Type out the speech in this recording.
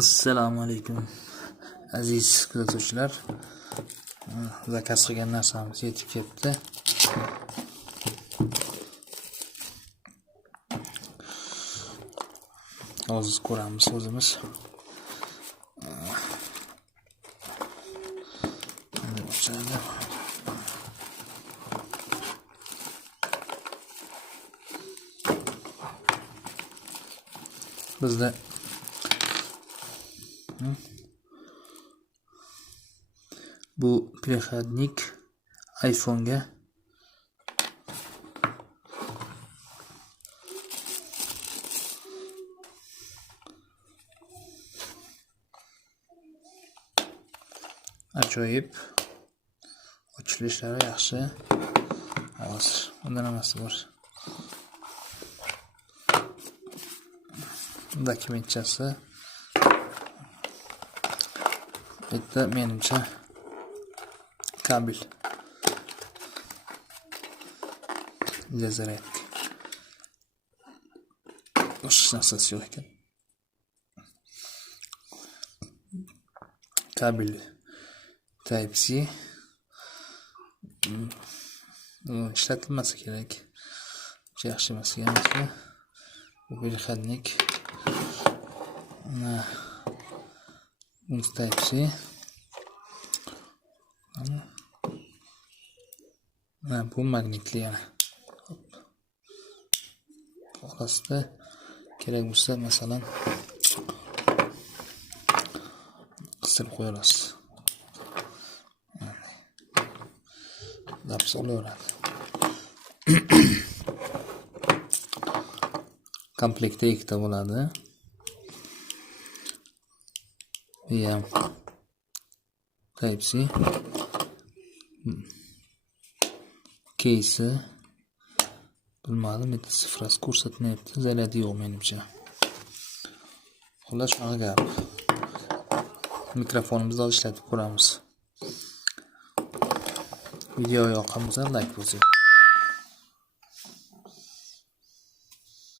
Assalomu alaykum aziz kuzatuvchilar. Zakaz qilgan narsamiz yetib kelibdi. Hozir ko'ramiz o'zimiz. Bizda bu переходник iPhone'ga ajoyib ochilishlari yaxshi. Hozir undan nimasi bor? Dokumentchasi. Bitta menimcha kabel. Zaryadka. Boshqa narsasi yo'q ekan. Kabel Type-C. Ishlatilmasa kerak. Yaxshi emas ekan. Bu переходник. Type-C. Bu magnitli yana. Orasida kerak bo'lsa, masalan, qistirib qo'yamiz. Zaps olaveradi. Komplektda ikkita bo'ladi. Ham Type-C. Case bilmadim, bitta sifrasi ko'rsatmayapti. Zaryadi yo'q menimcha. Xullas shunaqa gap. Mikrofonimizni ishlatib ko'ramiz. Video yoqqan bo'lsa like bosing.